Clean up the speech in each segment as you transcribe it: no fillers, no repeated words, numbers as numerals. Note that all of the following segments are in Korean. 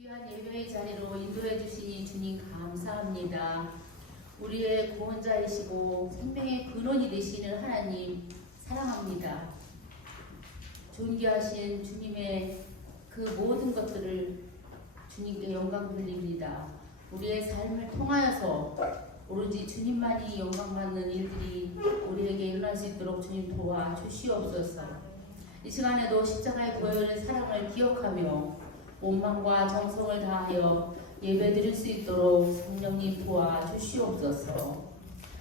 귀한 예배의 자리로 인도해 주시니 주님 감사합니다. 우리의 구원자이시고 생명의 근원이 되시는 하나님 사랑합니다. 존귀하신 주님의 그 모든 것들을 주님께 영광 돌립니다. 우리의 삶을 통하여서 오로지 주님만이 영광받는 일들이 우리에게 일어날 수 있도록 주님 도와주시옵소서. 이 시간에도 십자가의 보혈의 사랑을 기억하며 온망과 정성을 다하여 예배드릴 수 있도록 성령님 도와주시옵소서.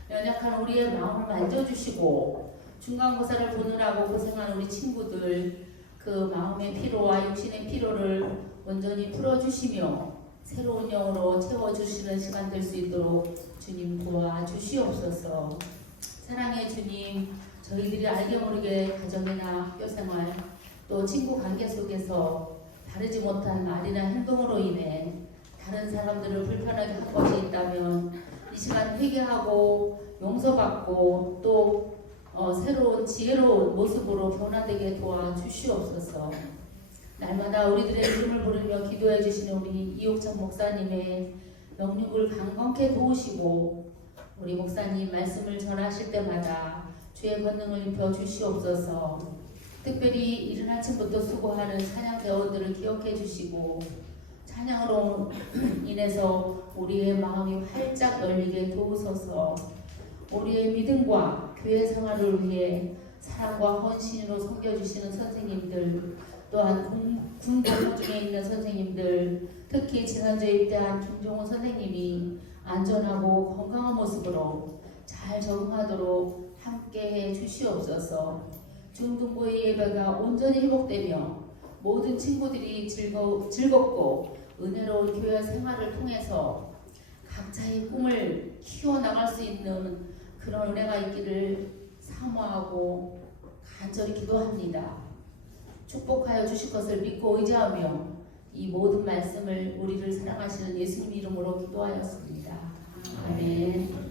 연약한 우리의 마음을 만져주시고 중간고사를 보느라고 고생한 우리 친구들 그 마음의 피로와 육신의 피로를 온전히 풀어주시며 새로운 영으로 채워주시는 시간 될 수 있도록 주님 도와주시옵소서. 사랑의 주님, 저희들이 알게 모르게 가정이나 학교생활 또 친구 관계 속에서 바르지 못한 말이나 행동으로 인해 다른 사람들을 불편하게 한 것이 있다면 이 시간 회개하고 용서받고 또 새로운 지혜로운 모습으로 변화되게 도와주시옵소서. 날마다 우리들의 이름을 부르며 기도해 주시는 우리 이옥찬 목사님의 영육을 강건케 도우시고 우리 목사님 말씀을 전하실 때마다 주의 권능을 입혀 주시옵소서. 특별히 이른 아침부터 수고하는 찬양 배우들을 기억해 주시고 찬양으로 인해서 우리의 마음이 활짝 열리게 도우소서. 우리의 믿음과 교회 생활을 위해 사랑과 헌신으로 섬겨주시는 선생님들, 또한 군 복무 중에 있는 선생님들, 특히 지난주에 입대한 김종훈 선생님이 안전하고 건강한 모습으로 잘 적응하도록 함께해 주시옵소서. 중등부의 예배가 온전히 회복되며 모든 친구들이 즐겁고 은혜로운 교회 생활을 통해서 각자의 꿈을 키워나갈 수 있는 그런 은혜가 있기를 사모하고 간절히 기도합니다. 축복하여 주실 것을 믿고 의지하며 이 모든 말씀을 우리를 사랑하시는 예수님 이름으로 기도하였습니다. 아멘.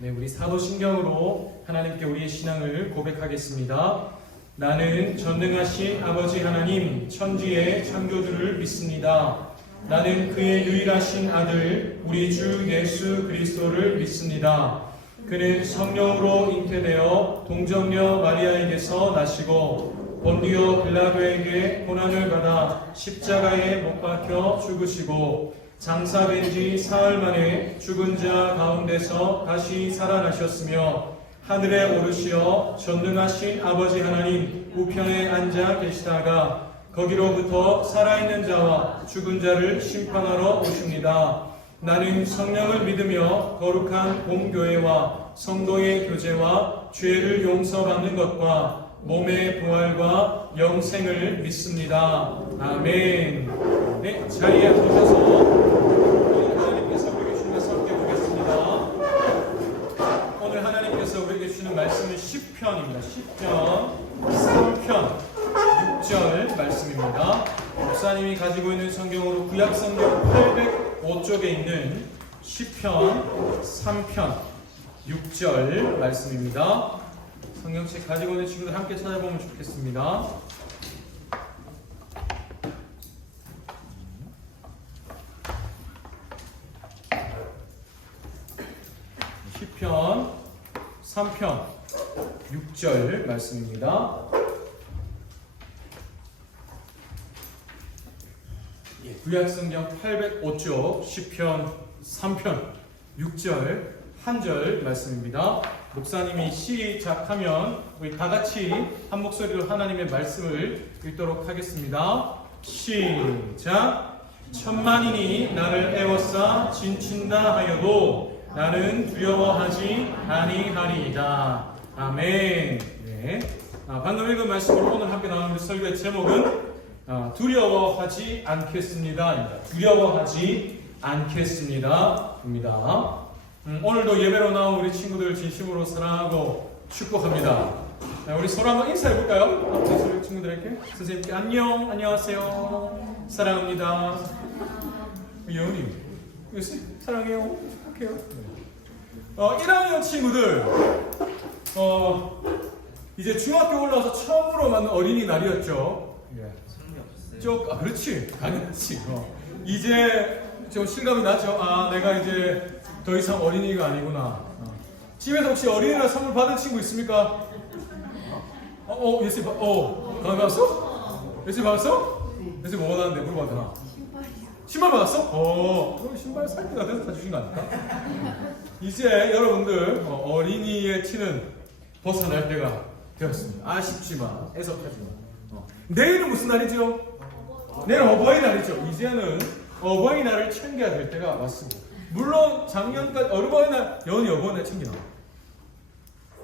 네, 우리 사도신경으로 하나님께 우리의 신앙을 고백하겠습니다. 나는 전능하신 아버지 하나님 천지의 창조주를 믿습니다. 나는 그의 유일하신 아들 우리 주 예수 그리스도를 믿습니다. 그는 성령으로 잉태되어 동정녀 마리아에게서 나시고 본디오 빌라도에게 고난을 받아 십자가에 못 박혀 죽으시고 장사된 지 사흘 만에 죽은 자 가운데서 다시 살아나셨으며 하늘에 오르시어 전능하신 아버지 하나님 우편에 앉아 계시다가 거기로부터 살아있는 자와 죽은 자를 심판하러 오십니다. 나는 성령을 믿으며 거룩한 공교회와 성도의 교제와 죄를 용서받는 것과 몸의 부활과 영생을 믿습니다. 아멘. 네, 자리에 앉으셔서 하나님께서 우리에게 주신 말씀 함께 보겠습니다. 오늘 하나님께서 우리에게 주시는 말씀은 시편입니다. 시편 3편 6절 말씀입니다. 목사님이 가지고 있는 성경으로 구약성경 805쪽에 있는 시편 3편 6절 말씀입니다. 성경책 가지고 있는 친구들 함께 찾아보면 좋겠습니다. 시편 3편 6절 말씀입니다. 구약성경 805쪽 시편 3편 6절 한 절 말씀입니다. 목사님이 시작하면 우리 다 같이 한 목소리로 하나님의 말씀을 읽도록 하겠습니다. 시작. 천만인이 나를 애워싸 진친다 하여도 나는 두려워하지 아니하리이다. 아멘. 네. 방금 읽은 말씀으로 오늘 함께 나누는 설교의 제목은 두려워하지 않겠습니다. 두려워하지 않겠습니다. 입니다. 오늘도 예배로 나온 우리 친구들 진심으로 사랑하고 축복합니다. 우리 서로 한번 인사해볼까요? 앞에 친구들에게 선생님께 안녕, 안녕하세요, 사랑합니다. 예원이 사랑해요. 할게요. 1학년 친구들 이제 중학교 올라와서 처음으로 만난 어린이날이었죠. 예. 선물이 없었어요. 그렇지. 당연하지. 이제 좀 실감이 나죠. 아, 내가 이제 더 이상 어린이가 아니구나. 집에서 혹시 어린이날 선물 받은 친구 있습니까? 예슬이 받았어? 예슬이 받았어? 예슬이 뭐 받았는데? 뭘 받았나? 신발 받았어? 그럼 신발 살 때가 돼서 다 주신 거 아닐까? 이제 여러분들 어린이의 티는 벗어날 때가 되었습니다. 아쉽지만 애석하지만 내일은 무슨 날이죠? 내일은 어버이날이죠. 이제는 어버이날을 챙겨야 될 때가 왔습니다. 물론 작년까지 어버이날 연이 어버이날 챙기나?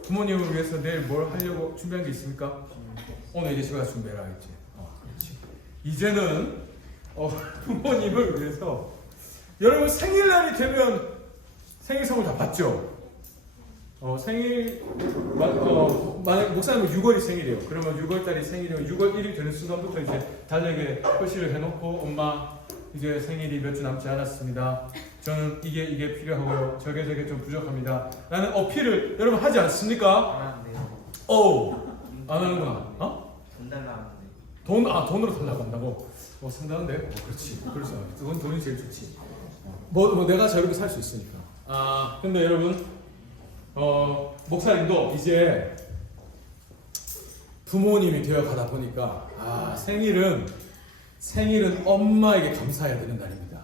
부모님을 위해서 내일 뭘 하려고 준비한 게 있습니까? 오늘 이제 집에 가서 준비해라 했지. 그렇지. 이제는 부모님을 위해서 여러분 생일날이 되면 생일 선물 다 받죠? 만약 목사님은 6월이 생일이에요. 그러면 6월달이 생일이면 6월 1일 되는 순간부터 이제 달에게 표시를 해놓고 엄마 이제 생일이 몇 주 남지 않았습니다. 저는 이게 필요하고요. 저게 좀 부족합니다. 라는 어필을 여러분 하지 않습니까? 네. 안 하는구나. 돈 달라는데. 돈으로 달라고 한다고? 상당한데? 그렇지. 그래서 돈이 제일 좋지. 내가 저렇게 살 수 있으니까. 근데 여러분, 목사님도 이제 부모님이 되어 가다 보니까, 생일은 엄마에게 감사해야 되는 날입니다.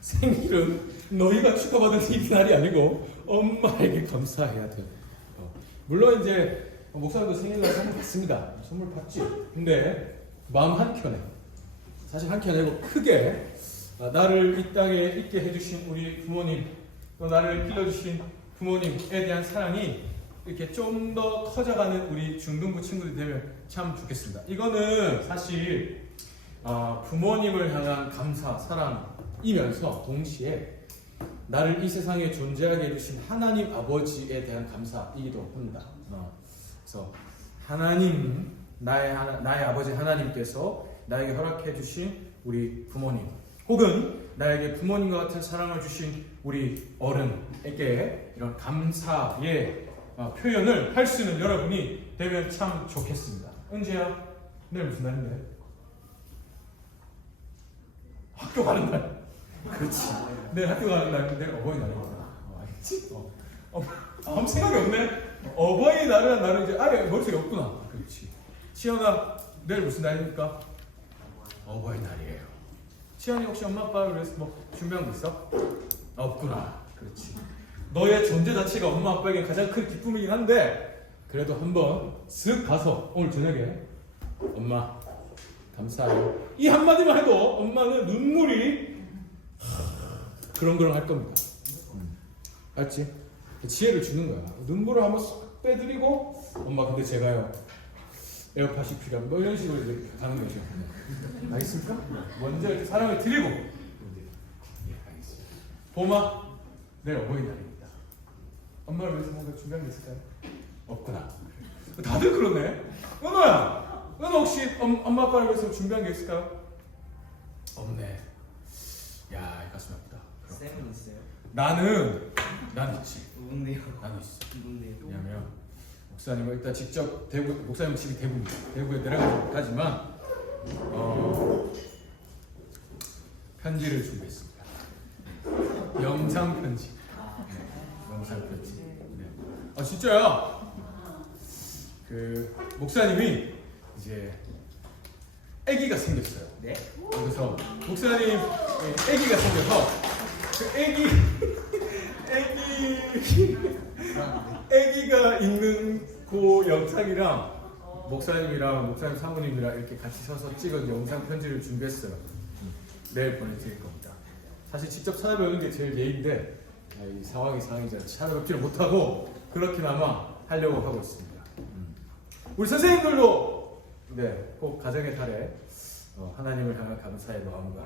생일은 너희가 축하받은 이 날이 아니고 엄마에게 감사해야 돼. 물론 이제 목사님도 생일날 선물 받습니다. 선물 받지. 근데 마음 한켠에, 사실 한켠에 크게 나를 이 땅에 있게 해주신 우리 부모님, 또 나를 길러주신 부모님에 대한 사랑이 이렇게 좀 더 커져가는 우리 중등부 친구들이 되면 참 좋겠습니다. 이거는 사실 부모님을 향한 감사, 사랑이면서 동시에 나를 이 세상에 존재하게 해주신 하나님 아버지에 대한 감사이기도 합니다. 그래서 하나님, 나의 아버지 하나님께서 나에게 허락해 주신 우리 부모님, 혹은 나에게 부모님과 같은 사랑을 주신 우리 어른에게 이런 감사의 표현을 할 수 있는 여러분이 되면 참 좋겠습니다. 은지야, 내일 무슨 날인데? 학교 가는 날. 그렇지. 내일 학교 가는 날, 내일 어버이날이구나. 알겠지? 아무 생각이 없네. 어버이날이란 날은 이제 아예 머릿속에 없구나. 그렇지. 치연아, 내일 무슨 날입니까? 어버이날이에요. 치연이 혹시 엄마 아빠를 위해서 뭐 준비한 거 있어? 없구나. 그렇지. 너의 존재 자체가 엄마 아빠에게 가장 큰 기쁨이긴 한데 그래도 한번 쓱 가서 오늘 저녁에 엄마 감사해요. 이 한마디만 해도 엄마는 눈물이 그렁그렁 할 겁니다. 알지? 지혜를 주는 거야. 눈물을 한번 쏙 빼드리고 엄마 근데 제가요 에어팟이 필요합니다. 뭐 이런 식으로 이렇게 가는 거죠. 알겠습니까? 먼저 이렇게 사랑을 드리고 알겠습니다. 봄아, 내일 어버이날입니다. 엄마를 위해서 뭔가 준비한 게 있을까요? 없구나. 다들 그러네. 은호야, 은호 혹시 엄마 아빠를 위해서 준비한 게 있을까요? 없네. 야, 이 가슴 아프다. 쌤은 있어요? 난 있지. 누군데요? 나는 있어. 누군데요? 왜냐면 목사님은 일단 직접 목사님 집이 대구에 내려가지만 편지를 준비했습니다. 영상 편지. 영상 편지. 네. 진짜야. 그 목사님이 이제 아기가 생겼어요. 네? 그래서 목사님 아기가 생겨서 그 아기가 있는 그 영상이랑 목사님이랑 목사님 사모님이랑 이렇게 같이 서서 찍은 영상 편지를 준비했어요. 내일 보내드릴 겁니다. 사실 직접 찾아뵙는 게 제일 예인데 이 상황이잖아요. 찾아뵙지를 못하고 그렇게나마 하려고 하고 있습니다. 우리 선생님들도 꼭 가정의 달에 하나님을 향한 감사의 마음과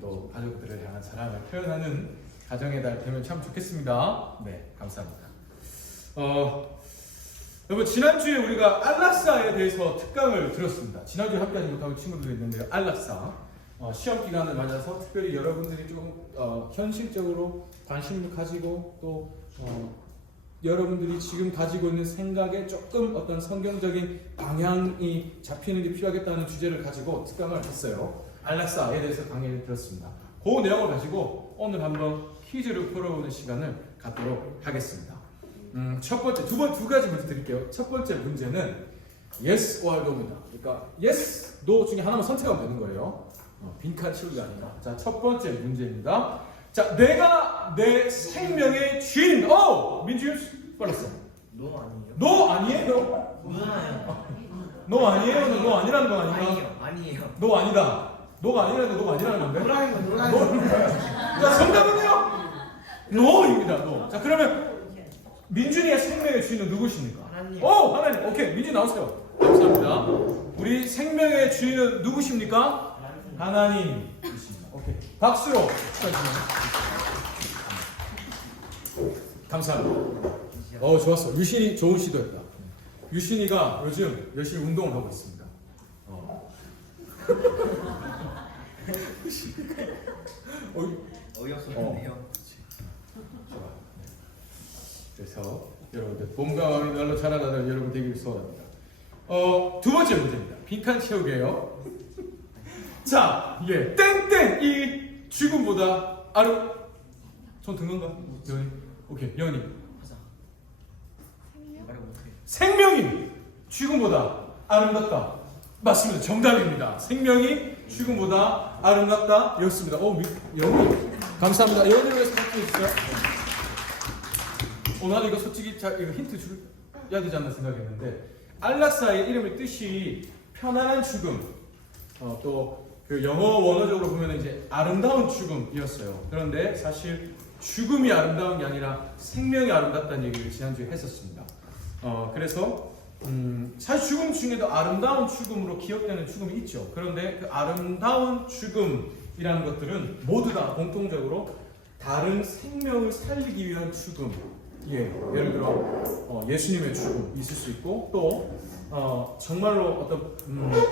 또 가족들을 향한 사랑을 표현하는 가정의 달 되면 참 좋겠습니다. 네, 감사합니다. 여러분 지난주에 우리가 안락사에 대해서 특강을 들었습니다. 지난주에 함께하지 못한 친구들도 있는데요. 안락사 시험 기간을 맞아서 특별히 여러분들이 조금 현실적으로 관심을 가지고 또 여러분들이 지금 가지고 있는 생각에 조금 어떤 성경적인 방향이 잡히는 게 필요하겠다는 주제를 가지고 특강을 했어요. 안락사에 대해서 강의를 들었습니다. 그 내용을 가지고 오늘 한번 퀴즈를 풀어보는 시간을 갖도록 하겠습니다. 첫 번째, 두 가지 문제 드릴게요. 첫 번째 문제는 yes or no입니다. 그러니까 yes, no 중에 하나만 선택하면 되는 거예요. 빈칸 치우기가 아니라. 자, 첫 번째 문제입니다. 자, 내가 내 생명의 주인. 민주 빨랐어. 노 아니에요? 너 아니에요? 노잖아요. 너 아니에요? 너 아니라는 건 아닌가? 아니에요. 아니에요. 너 아니다. 너가 아니라는 건 너가 아니라는 건데? 노라는 건 노라는 건. 자, 정답은요? 노입니다. 노. 자, 그러면 민준이의 생명의 주인은 누구십니까? 하나님. 하나님. 오케이, 민준 나오세요. 감사합니다. 우리 생명의 주인은 누구십니까? 하나님이십니다. 오케이, 박수로 축하드립니다. 감사합니다. 좋았어. 유신이 좋은 시도였다. 유신이가 요즘 열심히 운동을 하고 있습니다. 어이없었는데요. 좋아. 그래서 여러분들 몸과 마음이 날로 자라나는 여러분 되기를 소원합니다. 두 번째 문제입니다. 빈칸 채우게요. 자, 땡땡이 죽음보다 손 든 건가? 여원이. 오케이, 여원이. 하자. 말을 못해. 생명이 죽음보다 아름답다. 맞습니다. 정답입니다. 생명이 죽음보다 아름답다. 였습니다. 여원이. 감사합니다. 여원이를 위해서 박수 해주세요. 나는 이거 솔직히 이거 힌트 줘야 되지 않나 생각했는데, 안락사의 이름의 뜻이 편안한 죽음, 또 그 영어 원어적으로 보면 이제 아름다운 죽음이었어요. 그런데 사실 죽음이 아름다운 게 아니라 생명이 아름답다는 얘기를 지난주에 했었습니다. 그래서 사실 죽음 중에도 아름다운 죽음으로 기억되는 죽음이 있죠. 그런데 그 아름다운 죽음이라는 것들은 모두 다 공통적으로 다른 생명을 살리기 위한 죽음. 예를 들어 예수님의 죽음이 있을 수 있고, 또 정말로 어떤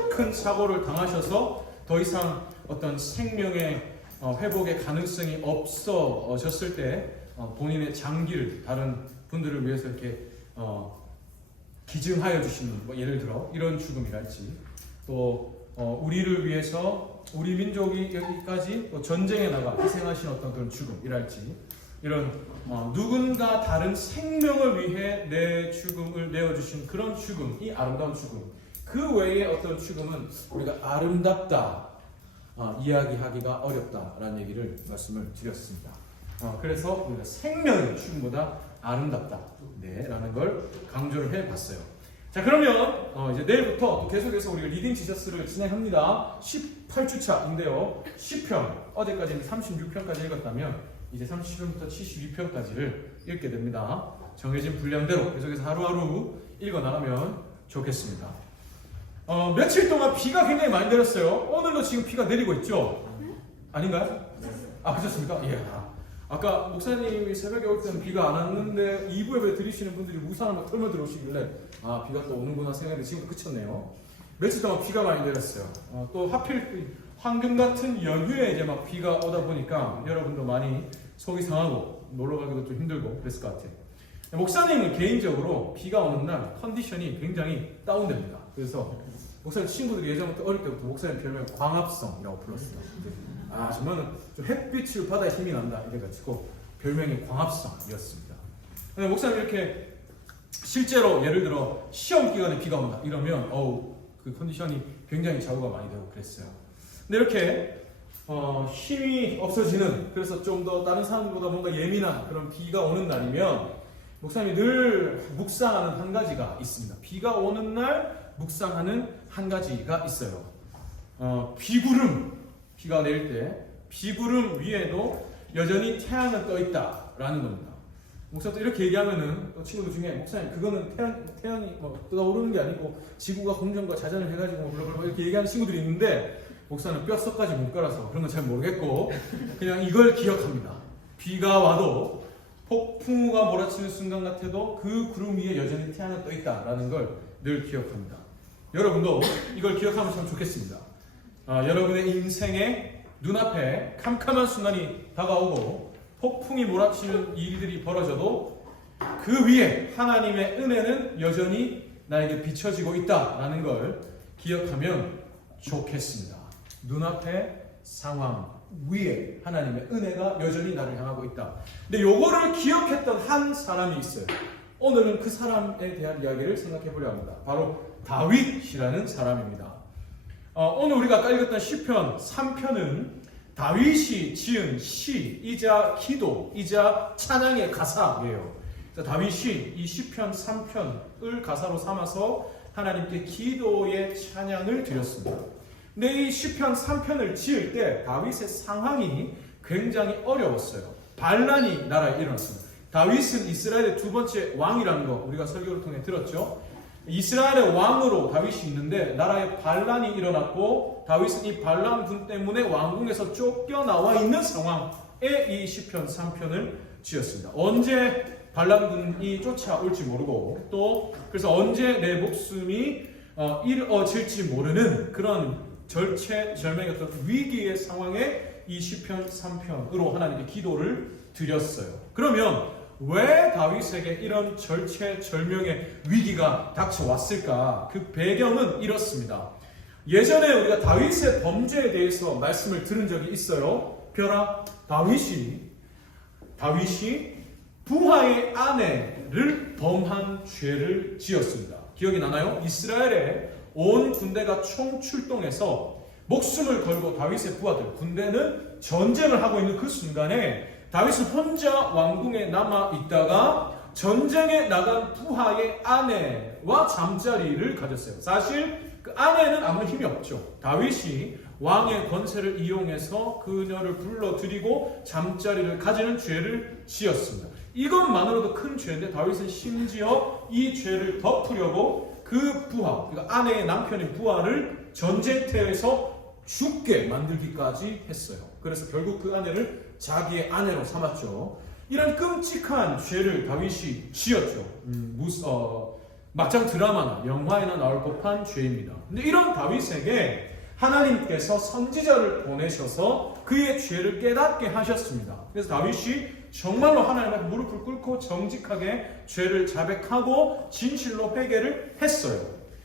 큰 사고를 당하셔서 더 이상 어떤 생명의 회복의 가능성이 없어졌을 때 본인의 장기를 다른 분들을 위해서 이렇게 기증하여 주시는, 예를 들어 이런 죽음이랄지, 또 우리를 위해서 우리 민족이 여기까지 또 전쟁에 나가 희생하신 어떤 그런 죽음이랄지, 이런 누군가 다른 생명을 위해 내 죽음을 내어주신 그런 죽음이 아름다운 죽음. 그 외에 어떤 죽음은 우리가 아름답다 이야기하기가 어렵다라는 얘기를 말씀을 드렸습니다. 그래서 우리가 생명의 죽음보다 아름답다 라는 걸 강조를 해봤어요. 자, 그러면 이제 내일부터 또 계속해서 우리가 리딩 지저스를 진행합니다. 18주차인데요 10편, 어제까지는 36편까지 읽었다면 이제 30편부터 72편까지를 읽게 됩니다. 정해진 분량대로 계속해서 하루하루 읽어나가면 좋겠습니다. 며칠 동안 비가 굉장히 많이 내렸어요. 오늘도 지금 비가 내리고 있죠? 아닌가요? 그렇습니까? 예. 아까 목사님이 새벽에 올 때는 비가 안 왔는데 2부 예배 드리시는 분들이 우산을 막 떨며 들어오시길래 비가 또 오는구나 생각했는데 지금 그쳤네요. 며칠 동안 비가 많이 내렸어요. 또 하필 황금 같은 연휴에 이제 막 비가 오다 보니까 여러분도 많이 속이 상하고 놀러 가기도 좀 힘들고 그랬을 것 같아요. 목사님은 개인적으로 비가 오는 날 컨디션이 굉장히 다운됩니다. 그래서 목사님 친구들이 예전부터 어릴 때부터 목사님 별명 광합성이라고 불렀어요. 정말은 좀 햇빛을 받아야 힘이 난다 이래가지고 별명이 광합성이었습니다. 근데 목사님 이렇게 실제로 예를 들어 시험 기간에 비가 온다 이러면 그 컨디션이 굉장히 좌우가 많이 되고 그랬어요. 근데 이렇게 힘이 없어지는, 그래서 좀 더 다른 사람들보다 뭔가 예민한 그런 비가 오는 날이면 목사님이 늘 묵상하는 한 가지가 있습니다. 비가 오는 날 묵상하는 한 가지가 있어요. 비가 내릴 때 비구름 위에도 여전히 태양은 떠 있다라는 겁니다. 목사도 이렇게 얘기하면은 친구들 중에 목사님 그거는 태양이 떠오르는 게 아니고 지구가 공전과 자전을 해가지고 이렇게 얘기하는 친구들이 있는데, 목사는 뼛속까지 못 갈아서 그런 건 잘 모르겠고 그냥 이걸 기억합니다. 비가 와도 폭풍우가 몰아치는 순간 같아도 그 구름 위에 여전히 태양은 떠 있다라는 걸 늘 기억합니다. 여러분도 이걸 기억하면 참 좋겠습니다. 여러분의 인생에 눈앞에 캄캄한 순간이 다가오고 폭풍이 몰아치는 일들이 벌어져도 그 위에 하나님의 은혜는 여전히 나에게 비춰지고 있다라는 걸 기억하면 좋겠습니다. 눈앞의 상황 위에 하나님의 은혜가 여전히 나를 향하고 있다. 근데 요거를 기억했던 한 사람이 있어요. 오늘은 그 사람에 대한 이야기를 생각해 보려 합니다. 바로 다윗이라는 사람입니다. 오늘 우리가 아까 읽었던 시편 3편은 다윗이 지은 시이자 기도이자 찬양의 가사예요. 다윗이 이 시편 3편을 가사로 삼아서 하나님께 기도의 찬양을 드렸습니다. 근데 이 시편 3편을 지을 때 다윗의 상황이 굉장히 어려웠어요. 반란이 나라에 일어났습니다. 다윗은 이스라엘의 두 번째 왕이라는 거 우리가 설교를 통해 들었죠. 이스라엘의 왕으로 다윗이 있는데 나라에 반란이 일어났고 다윗은 이 반란군 때문에 왕궁에서 쫓겨나와 있는 상황에 이 시편 3편을 지었습니다. 언제 반란군이 쫓아올지 모르고 또 그래서 언제 내 목숨이 이어질지 모르는 그런 절체절명의 어떤 위기의 상황에 이 시편 3편으로 하나님께 기도를 드렸어요. 그러면 왜 다윗에게 이런 절체절명의 위기가 닥쳐왔을까? 그 배경은 이렇습니다. 예전에 우리가 다윗의 범죄에 대해서 말씀을 들은 적이 있어요. 벼라, 다윗이 부하의 아내를 범한 죄를 지었습니다. 기억이 나나요? 이스라엘의 온 군대가 총출동해서 목숨을 걸고 다윗의 부하들, 군대는 전쟁을 하고 있는 그 순간에 다윗은 혼자 왕궁에 남아 있다가 전쟁에 나간 부하의 아내와 잠자리를 가졌어요. 사실 그 아내는 아무 힘이 없죠. 다윗이 왕의 권세를 이용해서 그녀를 불러들이고 잠자리를 가지는 죄를 지었습니다. 이것만으로도 큰 죄인데 다윗은 심지어 이 죄를 덮으려고 그 부하, 그러니까 아내의 남편인 부하를 전쟁터에서 죽게 만들기까지 했어요. 그래서 결국 그 아내를 자기의 아내로 삼았죠. 이런 끔찍한 죄를 다윗이 지었죠. 막장 드라마나 영화에나 나올 법한 죄입니다. 근데 이런 다윗에게 하나님께서 선지자를 보내셔서 그의 죄를 깨닫게 하셨습니다. 그래서 다윗이 정말로 하나님 앞에 무릎을 꿇고 정직하게 죄를 자백하고 진실로 회개를 했어요.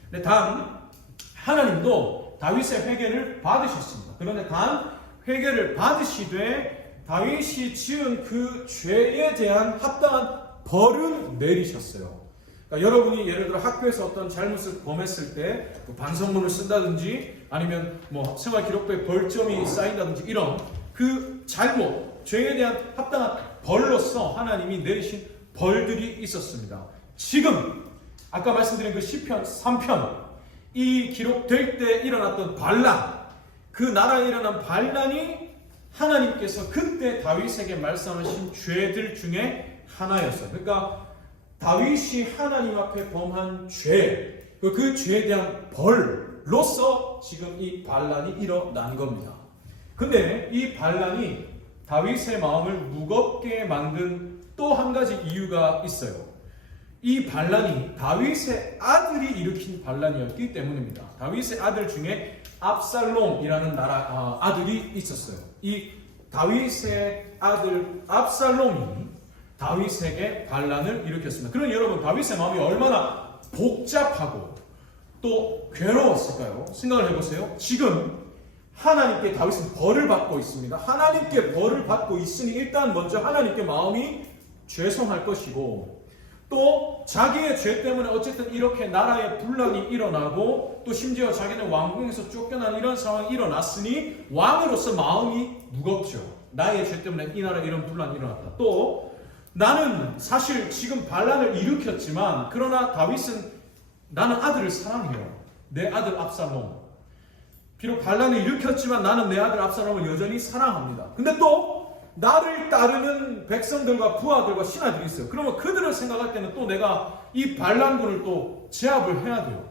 근데 단 하나님도 다윗의 회개를 받으셨습니다. 그런데 단 회개를 받으시되 다윗이 지은 그 죄에 대한 합당한 벌은 내리셨어요. 그러니까 여러분이 예를 들어 학교에서 어떤 잘못을 범했을 때 반성문을 쓴다든지 아니면 뭐 생활기록부에 벌점이 쌓인다든지 이런 그 잘못, 죄에 대한 합당한 벌로서 하나님이 내리신 벌들이 있었습니다. 지금 아까 말씀드린 그 시편 3편 이 기록될 때 일어났던 반란, 그 나라에 일어난 반란이 하나님께서 그때 다윗에게 말씀하신 죄들 중에 하나였어요. 그러니까 다윗이 하나님 앞에 범한 죄, 그 죄에 대한 벌로서 지금 이 반란이 일어난 겁니다. 근데 이 반란이 다윗의 마음을 무겁게 만든 또 한 가지 이유가 있어요. 이 반란이 다윗의 아들이 일으킨 반란이었기 때문입니다. 다윗의 아들 중에 압살롬이라는 아들이 있었어요. 이 다윗의 아들 압살롬이 다윗에게 반란을 일으켰습니다. 그럼 여러분 다윗의 마음이 얼마나 복잡하고 또 괴로웠을까요? 생각을 해보세요. 지금 하나님께 다윗은 벌을 받고 있습니다. 하나님께 벌을 받고 있으니 일단 먼저 하나님께 마음이 죄송할 것이고 또 자기의 죄 때문에 어쨌든 이렇게 나라에 분란이 일어나고 또 심지어 자기는 왕궁에서 쫓겨나는 이런 상황이 일어났으니 왕으로서 마음이 무겁죠. 나의 죄 때문에 이 나라에 이런 분란이 일어났다. 또 나는 사실 지금 반란을 일으켰지만 그러나 다윗은 나는 아들을 사랑해요. 내 아들 압살롬. 비록 반란을 일으켰지만 나는 내 아들 압살롬을 여전히 사랑합니다. 근데 또 나를 따르는 백성들과 부하들과 신하들이 있어요. 그러면 그들을 생각할 때는 또 내가 이 반란군을 또 제압을 해야 돼요.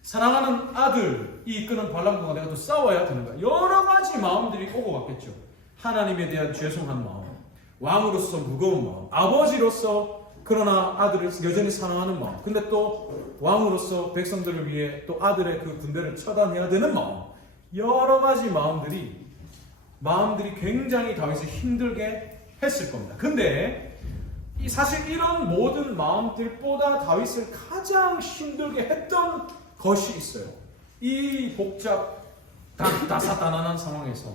사랑하는 아들이 이끄는 반란군과 내가 또 싸워야 되는 거야. 여러 가지 마음들이 오고 갔겠죠. 하나님에 대한 죄송한 마음, 왕으로서 무거운 마음, 아버지로서 그러나 아들을 여전히 사랑하는 마음, 근데 또 왕으로서 백성들을 위해 또 아들의 그 군대를 처단해야 되는 마음, 여러 가지 마음들이 굉장히 다윗을 힘들게 했을 겁니다. 근데 사실 이런 모든 마음들보다 다윗을 가장 힘들게 했던 것이 있어요. 이 복잡 다사다난한 상황에서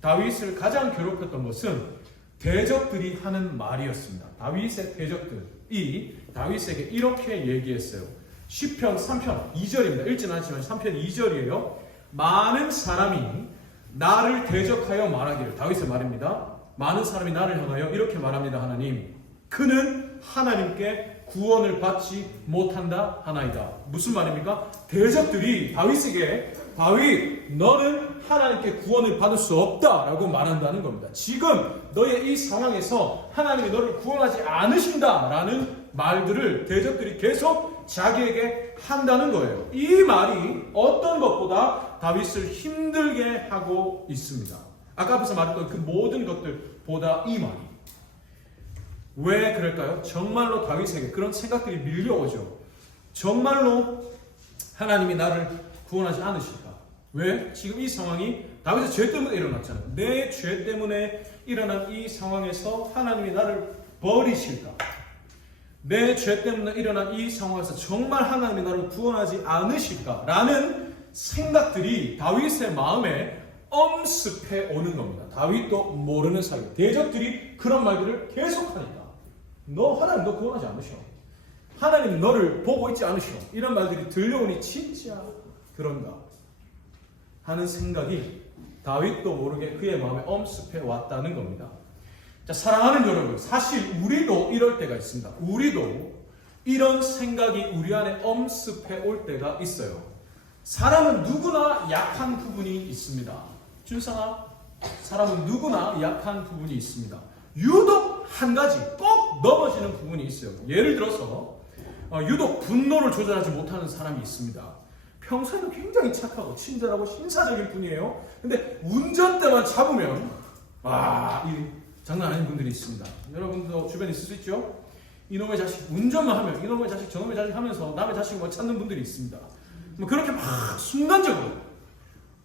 다윗을 가장 괴롭혔던 것은 대적들이 하는 말이었습니다. 다윗의 대적들이 다윗에게 이렇게 얘기했어요. 시편 3편 2절입니다. 읽지는 않지만 3편 2절이에요. 많은 사람이 나를 대적하여 말하기를, 다윗의 말입니다. 많은 사람이 나를 향하여 이렇게 말합니다. 하나님, 그는 하나님께 구원을 받지 못한다 하나이다. 무슨 말입니까? 대적들이 다윗에게, 다윗, 너는 하나님께 구원을 받을 수 없다라고 말한다는 겁니다. 지금 너의 이 상황에서 하나님이 너를 구원하지 않으신다라는 말들을 대적들이 계속 자기에게 한다는 거예요. 이 말이 어떤 것보다 다윗을 힘들게 하고 있습니다. 아까 앞에서 말했던 그 모든 것들보다 이 말이. 왜 그럴까요? 정말로 다윗에게 그런 생각들이 밀려오죠. 정말로 하나님이 나를 구원하지 않으실까? 왜? 지금 이 상황이 다윗의 죄 때문에 일어났잖아요. 내 죄 때문에 일어난 이 상황에서 하나님이 나를 버리실까? 내 죄 때문에 일어난 이 상황에서 정말 하나님이 나를 구원하지 않으실까? 라는 생각들이 다윗의 마음에 엄습해 오는 겁니다. 다윗도 모르는 사이. 대적들이 그런 말들을 계속하니까. 하나님 너 구원하지 않으셔. 하나님 너를 보고 있지 않으셔. 이런 말들이 들려오니 진짜 그런가 하는 생각이 다윗도 모르게 그의 마음에 엄습해 왔다는 겁니다. 자, 사랑하는 여러분, 사실 우리도 이럴 때가 있습니다. 우리도 이런 생각이 우리 안에 엄습해 올 때가 있어요. 사람은 누구나 약한 부분이 있습니다. 준상아, 사람은 누구나 약한 부분이 있습니다. 유독 한 가지 꼭 넘어지는 부분이 있어요. 예를 들어서 유독 분노를 조절하지 못하는 사람이 있습니다. 평소에는 굉장히 착하고 친절하고 신사적인 분이에요. 근데 운전대만 잡으면 이 장난 아닌 분들이 있습니다. 여러분도 주변에 있을 수 있죠? 이놈의 자식, 운전만 하면 이놈의 자식 저놈의 자식 하면서 남의 자식을 못 찾는 분들이 있습니다. 그렇게 막 순간적으로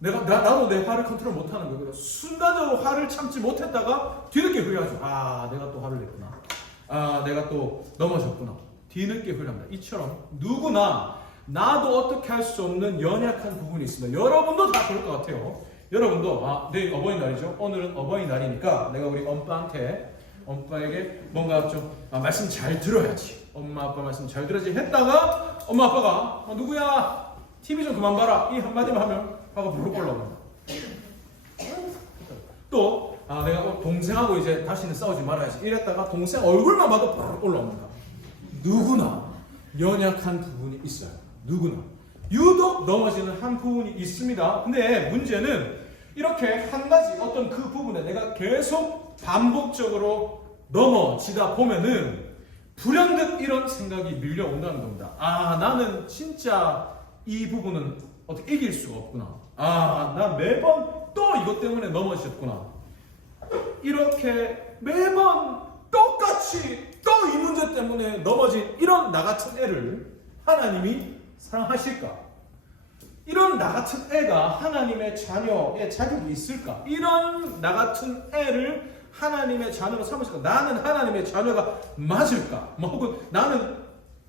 나도 내 화를 컨트롤 못하는 거예요. 순간적으로 화를 참지 못했다가 뒤늦게 후회하죠. 내가 또 화를 냈구나. 내가 또 넘어졌구나. 뒤늦게 후회합니다. 이처럼 누구나 나도 어떻게 할 수 없는 연약한 부분이 있습니다. 여러분도 다 그럴 것 같아요. 여러분도 내일 어버이날이죠. 오늘은 어버이날이니까 내가 우리 엄빠에게 뭔가 좀 말씀 잘 들어야지. 엄마 아빠 말씀 잘 들어야지 했다가 엄마 아빠가 누구야? TV 좀 그만 봐라. 이 한마디만 하면 화가 부르륵 올라옵니다. 또 내가 동생하고 이제 다시는 싸우지 말아야지 이랬다가 동생 얼굴만 봐도 부르륵 올라옵니다. 누구나 연약한 부분이 있어요. 누구나 유독 넘어지는 한 부분이 있습니다. 근데 문제는 이렇게 한 가지 어떤 그 부분에 내가 계속 반복적으로 넘어지다 보면은 불현듯 이런 생각이 밀려온다는 겁니다. 나는 진짜 이 부분은 어떻게 이길 수가 없구나. 나 매번 또 이것 때문에 넘어졌구나. 이렇게 매번 똑같이 또 이 문제 때문에 넘어진 이런 나 같은 애를 하나님이 사랑하실까? 이런 나 같은 애가 하나님의 자녀의 자격이 있을까? 이런 나 같은 애를 하나님의 자녀로 삼으실까? 나는 하나님의 자녀가 맞을까? 혹은 나는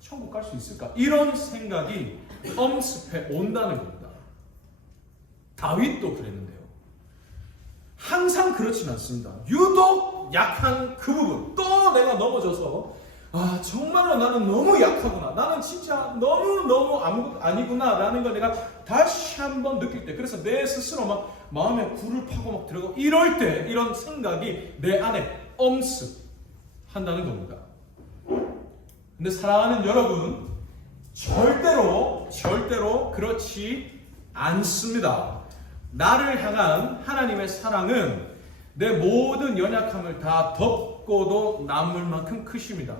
천국 갈 수 있을까? 이런 생각이 엄습해 온다는 겁니다. 다윗도 그랬는데요. 항상 그렇진 않습니다. 유독 약한 그 부분, 또 내가 넘어져서 정말로 나는 너무 약하구나. 나는 진짜 너무너무 아무것도 아니구나 라는 걸 내가 다시 한번 느낄 때, 그래서 내 스스로 막 마음에 굴을 파고 막 들어가고 이럴 때 이런 생각이 내 안에 엄습한다는 겁니다. 근데 사랑하는 여러분, 절대로 그렇지 않습니다. 나를 향한 하나님의 사랑은 내 모든 연약함을 다 덮고도 남을 만큼 크십니다.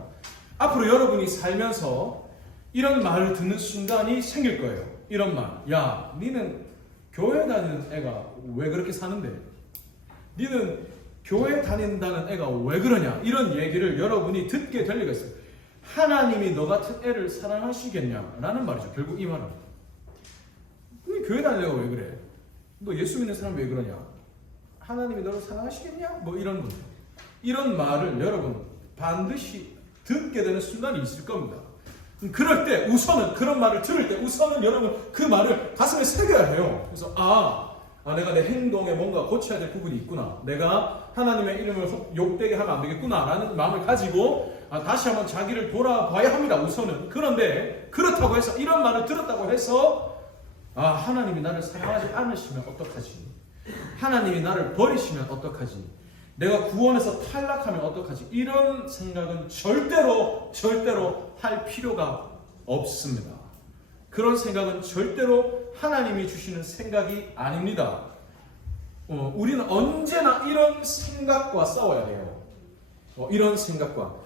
앞으로 여러분이 살면서 이런 말을 듣는 순간이 생길 거예요. 이런 말. 야, 니는 교회 다니는 애가 왜 그렇게 사는데? 니는 교회 다닌다는 애가 왜 그러냐? 이런 얘기를 여러분이 듣게 될 리가 있어요. 하나님이 너 같은 애를 사랑하시겠냐라는 말이죠. 결국 이 말은. 니 교회 다니는 애가 왜 그래? 너 예수 믿는 사람 왜 그러냐? 하나님이 너를 사랑하시겠냐? 뭐 이런 거. 이런 말을 여러분 반드시 듣게 되는 순간이 있을 겁니다. 그럴 때 우선은 그런 말을 들을 때 우선은 여러분 그 말을 가슴에 새겨야 해요. 그래서 내가 내 행동에 뭔가 고쳐야 될 부분이 있구나. 내가 하나님의 이름을 욕되게 하면 안 되겠구나 라는 마음을 가지고 다시 한번 자기를 돌아봐야 합니다. 우선은. 그런데 그렇다고 해서 이런 말을 들었다고 해서 하나님이 나를 사랑하지 않으시면 어떡하지? 하나님이 나를 버리시면 어떡하지? 내가 구원에서 탈락하면 어떡하지? 이런 생각은 절대로 할 필요가 없습니다. 그런 생각은 절대로 하나님이 주시는 생각이 아닙니다. 우리는 언제나 이런 생각과 싸워야 해요. 이런 생각과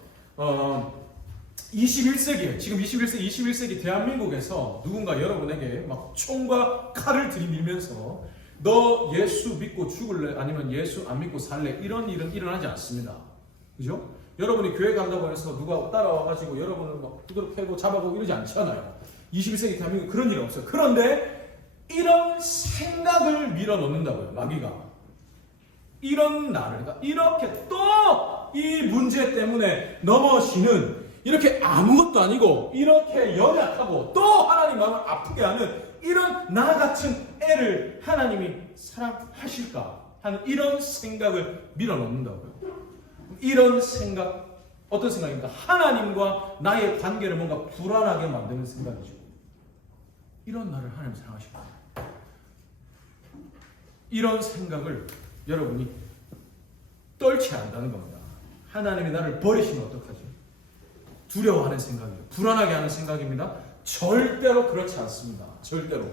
21세기 지금 21세기 대한민국에서 누군가 여러분에게 막 총과 칼을 들이밀면서 너 예수 믿고 죽을래? 아니면 예수 안 믿고 살래? 이런 일은 일어나지 않습니다. 그죠? 여러분이 교회 간다고 해서 누가 따라와가지고 여러분을 막 두드러 패고 잡아보고 이러지 않잖아요. 21세기 대한민국 그런 일 없어요. 그런데 이런 생각을 밀어넣는다고요. 마귀가. 이런 나를 이렇게 또 이 문제 때문에 넘어지는 이렇게 아무것도 아니고 이렇게 연약하고 또 하나님 마음을 아프게 하는 이런 나 같은 애를 하나님이 사랑하실까 하는 이런 생각을 밀어넣는다고요. 이런 생각 어떤 생각입니까? 하나님과 나의 관계를 뭔가 불안하게 만드는 생각이죠. 이런 나를 하나님 사랑하실까? 이런 생각을 여러분이 떨지 않는다는 겁니다. 하나님이 나를 버리시면 어떡하지? 두려워하는 생각이에요. 불안하게 하는 생각입니다. 절대로 그렇지 않습니다. 절대로.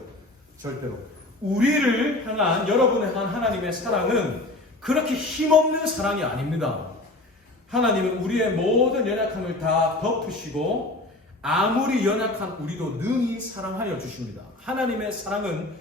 우리를 향한 여러분을 향한 하나님의 사랑은 그렇게 힘없는 사랑이 아닙니다. 하나님은 우리의 모든 연약함을 다 덮으시고 아무리 연약한 우리도 능히 사랑하여 주십니다. 하나님의 사랑은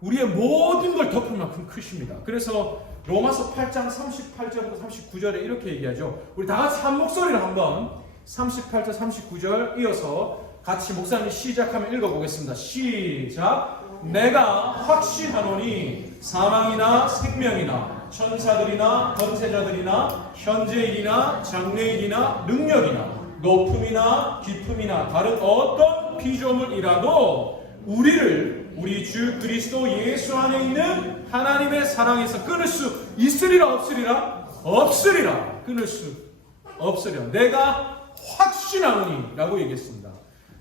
우리의 모든 걸 덮을 만큼 크십니다. 그래서 로마서 8장 38절부터 39절에 이렇게 얘기하죠. 우리 다 같이 한 목소리로 한번 38절 39절 이어서 같이 목사님이 시작하면 읽어보겠습니다. 시작. 내가 확신하노니 사망이나 생명이나 천사들이나 권세자들이나 현재일이나 장래일이나 능력이나 높음이나 깊음이나 다른 어떤 피조물이라도 우리를 우리 주 그리스도 예수 안에 있는 하나님의 사랑에서 끊을 수 있으리라 없으리라? 없으리라. 끊을 수 없으리라. 내가 확신하노니 라고 얘기했습니다.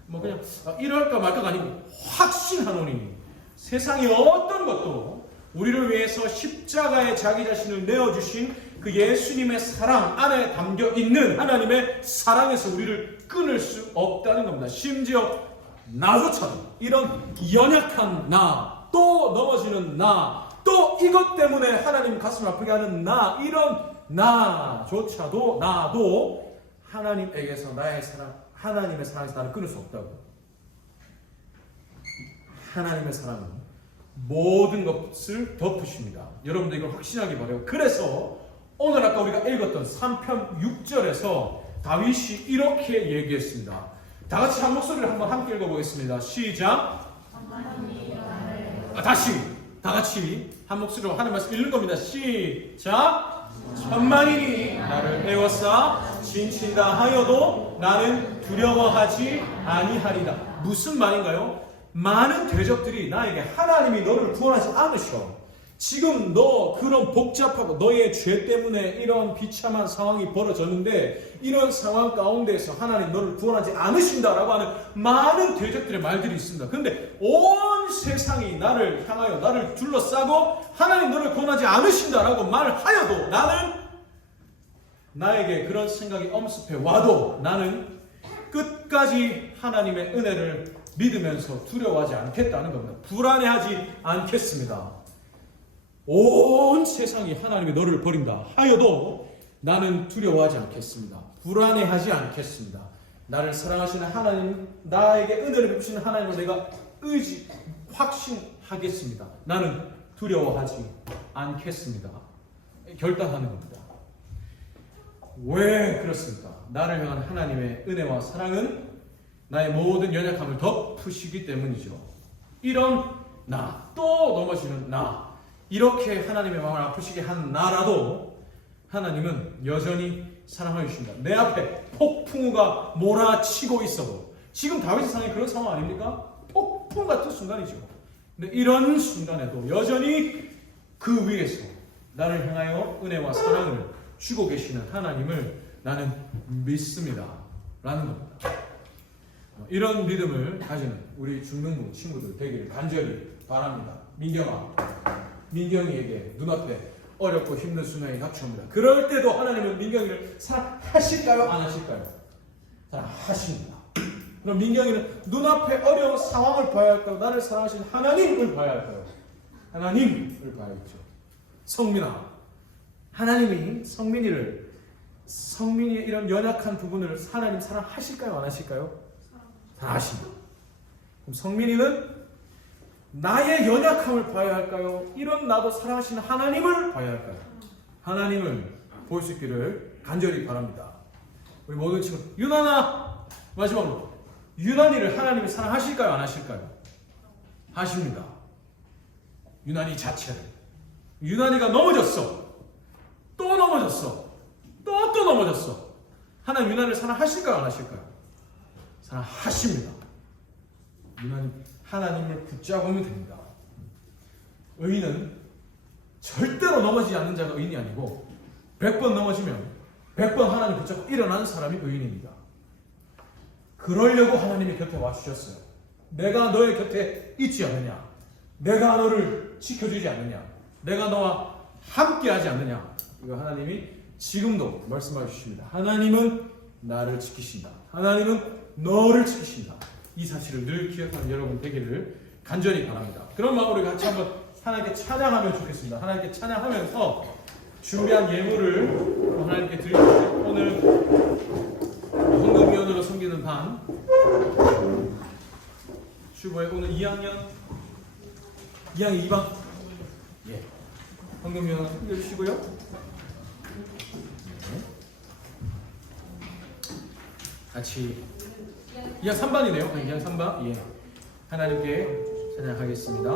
뭐 그냥 이럴까 말까가 아니고 확신하노니 세상의 어떤 것도 우리를 위해서 십자가에 자기 자신을 내어주신 그 예수님의 사랑 안에 담겨있는 하나님의 사랑에서 우리를 끊을 수 없다는 겁니다. 심지어 나조차도 이런 연약한 나, 또 넘어지는 나, 또 이것 때문에 하나님 가슴 아프게 하는 나, 이런 나조차도 나도 하나님에게서 나의 사랑, 하나님의 사랑에서 나를 끊을 수 없다고. 하나님의 사랑은 모든 것을 덮으십니다. 여러분들 이걸 확신하기 바라요. 그래서 오늘 아까 우리가 읽었던 3편 6절에서 다윗이 이렇게 얘기했습니다. 다 같이 한 목소리를 한번 함께 읽어보겠습니다. 시작. 다시 다 같이 한 목소리로 하나님 말씀 읽는 겁니다. 시작. 천만인이 나를 애워싸 진친다 하여도 나는 두려워하지 아니하리라. 무슨 말인가요? 많은 대적들이 나에게 하나님이 너를 구원하지 않으셔. 지금 너 그런 복잡하고 너의 죄 때문에 이런 비참한 상황이 벌어졌는데 이런 상황 가운데에서 하나님 너를 구원하지 않으신다라고 하는 많은 대적들의 말들이 있습니다. 그런데 온 세상이 나를 향하여 나를 둘러싸고 하나님 너를 구원하지 않으신다라고 말하여도 나는 나에게 그런 생각이 엄습해 와도 나는 끝까지 하나님의 은혜를 믿으면서 두려워하지 않겠다는 겁니다. 불안해하지 않겠습니다. 온 세상이 하나님이 너를 버린다 하여도 나는 두려워하지 않겠습니다. 불안해하지 않겠습니다. 나를 사랑하시는 하나님, 나에게 은혜를 베푸시는 하나님을 내가 확신하겠습니다. 나는 두려워하지 않겠습니다. 결단하는 겁니다. 왜 그렇습니까? 나를 향한 하나님의 은혜와 사랑은 나의 모든 연약함을 덮으시기 때문이죠. 이런 나, 또 넘어지는 나, 이렇게 하나님의 마음을 아프시게 한 나라도 하나님은 여전히 사랑하여 주십니다. 내 앞에 폭풍우가 몰아치고 있어도 지금 다윗의 상황이 그런 상황 아닙니까? 폭풍 같은 순간이죠. 근데 이런 순간에도 여전히 그 위에서 나를 향하여 은혜와 사랑을 주고 계시는 하나님을 나는 믿습니다. 라는 겁니다. 이런 믿음을 가지는 우리 중등부 친구들 되기를 간절히 바랍니다. 민경이에게 눈앞에 어렵고 힘든 순간이 닥쳐옵니다. 그럴 때도 하나님은 민경이를 사랑하실까요? 안 하실까요? 사랑하십니다. 그럼 민경이는 눈앞에 어려운 상황을 봐야 할까요? 나를 사랑하신 하나님을 봐야 할까요? 하나님을 봐야겠죠. 성민아, 하나님이 성민이의 이런 연약한 부분을 하나님 사랑하실까요? 안 하실까요? 사랑하십니다. 그럼 성민이는 나의 연약함을 봐야 할까요? 이런 나도 사랑하시는 하나님을 봐야 할까요? 하나님을 볼 수 있기를 간절히 바랍니다. 우리 모든 친구, 유난아, 마지막으로 유난이를 하나님이 사랑하실까요? 안 하실까요? 하십니다. 유난이 자체를. 유난이가 넘어졌어. 또 넘어졌어. 또 넘어졌어. 하나님 유난이를 사랑하실까요? 안 하실까요? 사랑하십니다. 유난히 하나님을 붙잡으면 됩니다. 의인은 절대로 넘어지지 않는 자가 의인이 아니고 100번 넘어지면 100번 하나님 붙잡고 일어나는 사람이 의인입니다. 그러려고 하나님이 곁에 와주셨어요. 내가 너의 곁에 있지 않느냐? 내가 너를 지켜주지 않느냐? 내가 너와 함께하지 않느냐? 이거 하나님이 지금도 말씀해 주십니다. 하나님은 나를 지키신다. 하나님은 너를 지키신다. 이 사실을 늘 기억하는 여러분 되기를 간절히 바랍니다. 그런 마음으로 같이 한번 하나님께 찬양하면 좋겠습니다. 하나님께 찬양하면서 준비한 예물을 하나님께 드리고 오늘 헌금위원으로 섬기는 반 주보에 오늘 2학년 2반 예. 헌금위원 섬겨주시고요. 같이 2학 3반이네요. 2학 3반. 예. 하나님께 찬양하겠습니다.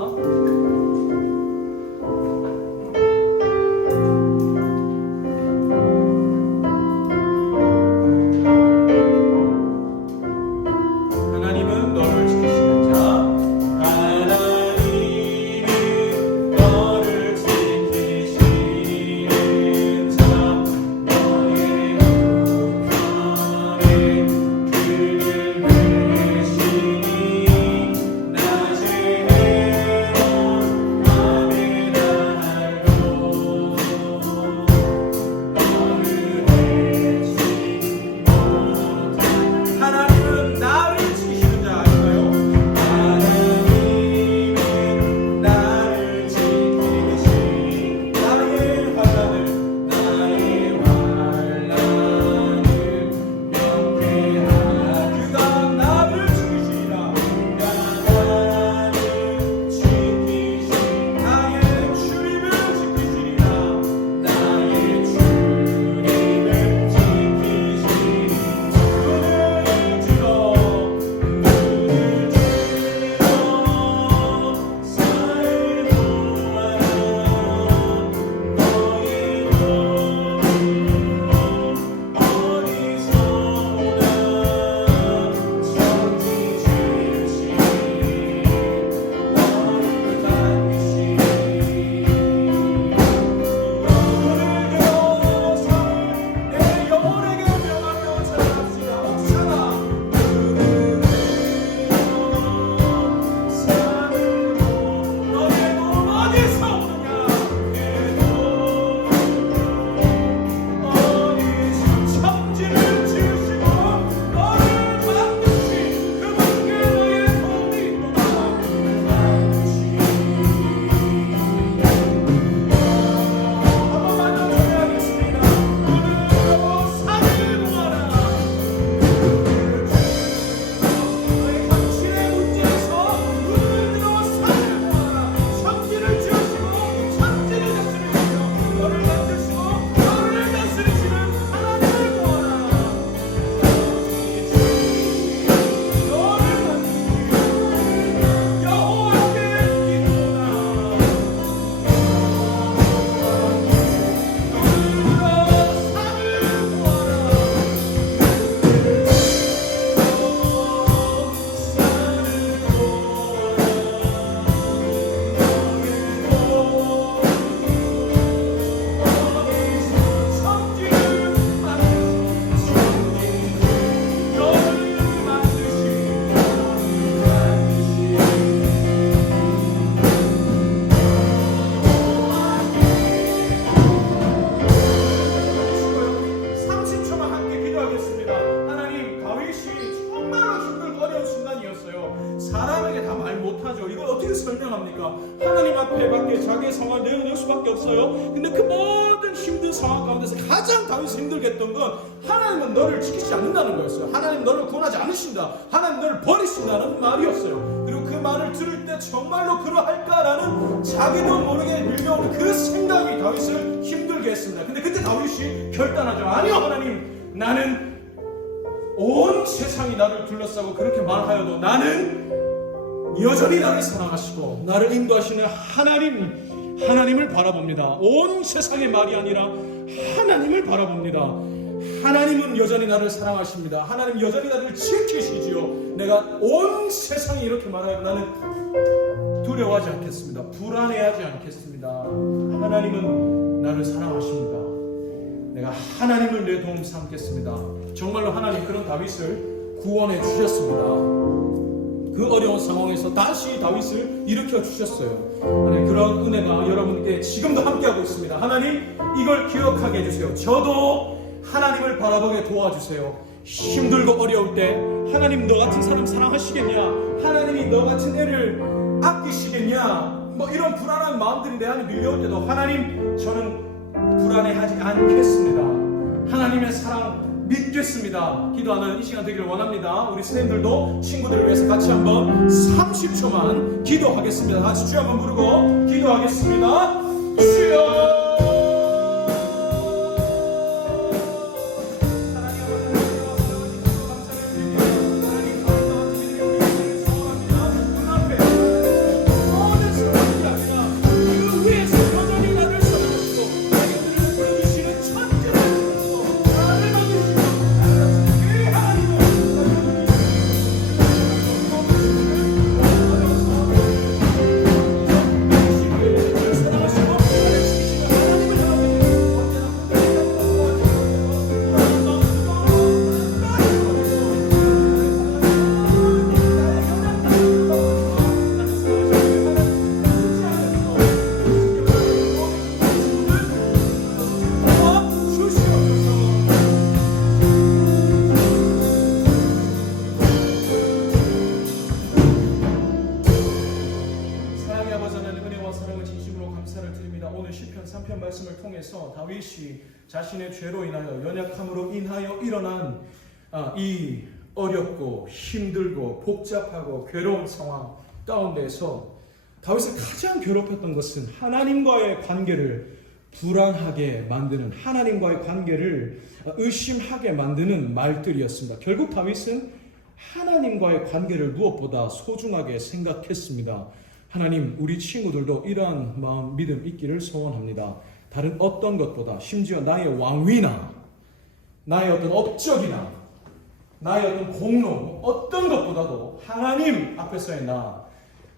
단순하게 다 말 못하죠. 이걸 어떻게 설명합니까? 하나님 앞에밖에 자기의 상황을 내어낼 수밖에 없어요. 근데 그 모든 힘든 상황 가운데서 가장 다윗이 힘들게 했던 건 하나님은 너를 지키지 않는다는 거였어요. 하나님 너를 구원하지 않으신다. 하나님 너를 버리신다는 말이었어요. 그리고 그 말을 들을 때 정말로 그러할까라는 자기도 모르게 밀려오는 그 생각이 다윗을 힘들게 했습니다. 근데 그때 다윗이 결단하죠. 아니요 하나님, 나는 온 세상이 나를 둘러싸고 그렇게 말하여도 나는 여전히 나를 사랑하시고 나를 인도하시는 하나님을 바라봅니다. 온 세상의 말이 아니라 하나님을 바라봅니다. 하나님은 여전히 나를 사랑하십니다. 하나님 여전히 나를 지키시지요. 내가 온 세상이 이렇게 말하여도 나는 두려워하지 않겠습니다. 불안해하지 않겠습니다. 하나님은 나를 사랑하십니다. 내가 하나님을 내 도움 삼겠습니다. 정말로 하나님 그런 다윗을 구원해 주셨습니다. 그 어려운 상황에서 다시 다윗을 일으켜 주셨어요. 하나님 그런 은혜가 여러분께 지금도 함께하고 있습니다. 하나님 이걸 기억하게 해주세요. 저도 하나님을 바라보게 도와주세요. 힘들고 어려울 때 하나님 너 같은 사람 사랑하시겠냐? 하나님이 너 같은 애를 아끼시겠냐? 뭐 이런 불안한 마음들이 내 안에 밀려올 때도 하나님 저는 불안해하지 않겠습니다. 하나님의 사랑 믿겠습니다. 기도하는 이 시간 되기를 원합니다. 우리 선생님들도 친구들을 위해서 같이 한번 30초만 기도하겠습니다. 같이 주여 한번 부르고 기도하겠습니다. 주여 다윗이 자신의 죄로 인하여 연약함으로 인하여 일어난 이 어렵고 힘들고 복잡하고 괴로운 상황 가운데서 다윗을 가장 괴롭혔던 것은 하나님과의 관계를 불안하게 만드는, 하나님과의 관계를 의심하게 만드는 말들이었습니다. 결국 다윗은 하나님과의 관계를 무엇보다 소중하게 생각했습니다. 하나님, 우리 친구들도 이러한 마음, 믿음 있기를 소원합니다. 다른 어떤 것보다, 심지어 나의 왕위나 나의 어떤 업적이나 나의 어떤 공로, 어떤 것보다도 하나님 앞에서의 나,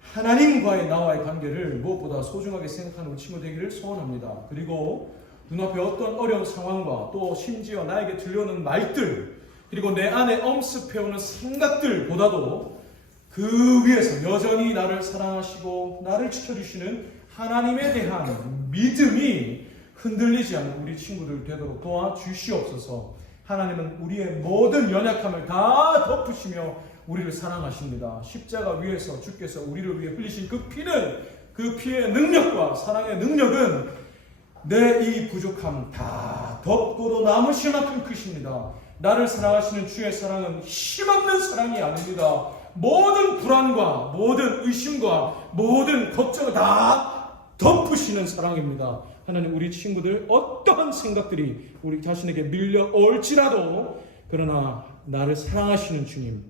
하나님과의 나와의 관계를 무엇보다 소중하게 생각하는 우리 친구 되기를 소원합니다. 그리고 눈앞에 어떤 어려운 상황과 또 심지어 나에게 들려오는 말들, 그리고 내 안에 엄습해오는 생각들보다도 그 위에서 여전히 나를 사랑하시고 나를 지켜주시는 하나님에 대한 믿음이 흔들리지 않는 우리 친구들 되도록 도와주시옵소서. 하나님은 우리의 모든 연약함을 다 덮으시며 우리를 사랑하십니다. 십자가 위에서 주께서 우리를 위해 흘리신 그 피는, 그 피의 능력과 사랑의 능력은 내 이 부족함 다 덮고도 남으실 만큼 크십니다. 나를 사랑하시는 주의 사랑은 힘없는 사랑이 아닙니다. 모든 불안과 모든 의심과 모든 걱정을 다 덮으시는 사랑입니다. 하나님, 우리 친구들 어떠한 생각들이 우리 자신에게 밀려올지라도 그러나 나를 사랑하시는 주님,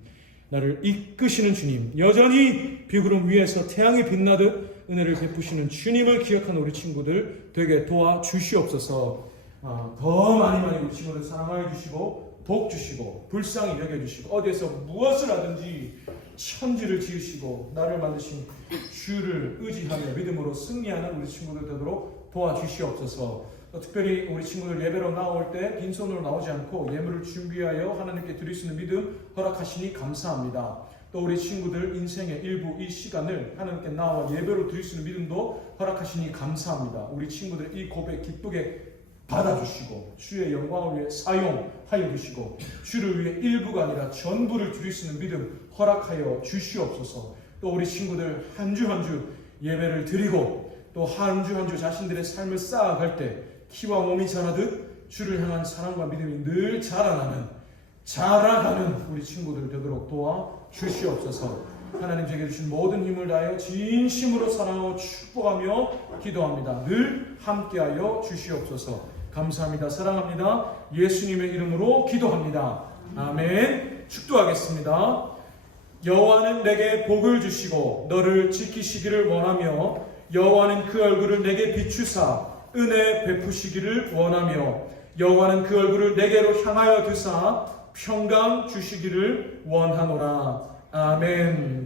나를 이끄시는 주님, 여전히 비구름 위에서 태양이 빛나듯 은혜를 베푸시는 주님을 기억하는 우리 친구들 되게 도와주시옵소서. 더 많이 우리 친구들 사랑하여 주시고 복 주시고 불쌍히 여겨주시고 어디에서 무엇을 하든지 천지를 지으시고 나를 만드신 주를 의지하며 믿음으로 승리하는 우리 친구들 되도록 도와주시옵소서. 특별히 우리 친구들 예배로 나올 때 빈손으로 나오지 않고 예물을 준비하여 하나님께 드릴 수 있는 믿음 허락하시니 감사합니다. 또 우리 친구들 인생의 일부 이 시간을 하나님께 나와 예배로 드릴 수 있는 믿음도 허락하시니 감사합니다. 우리 친구들 이 고백 기쁘게 받아주시고 주의 영광을 위해 사용하여 주시고 주를 위해 일부가 아니라 전부를 드릴 수 있는 믿음 허락하여 주시옵소서. 또 우리 친구들 한 주 한 주 예배를 드리고 또 한 주 한 주 자신들의 삶을 쌓아갈 때 키와 몸이 자라듯 주를 향한 사랑과 믿음이 늘 자라가는 우리 친구들 되도록 도와 주시옵소서. 하나님 제게 주신 모든 힘을 다하여 진심으로 사랑하고 축복하며 기도합니다. 늘 함께하여 주시옵소서. 감사합니다. 사랑합니다. 예수님의 이름으로 기도합니다. 아멘. 축도하겠습니다. 여호와는 내게 복을 주시고 너를 지키시기를 원하며 여호와는 그 얼굴을 내게 비추사 은혜 베푸시기를 원하며 여호와는 그 얼굴을 내게로 향하여 드사 평강 주시기를 원하노라. 아멘.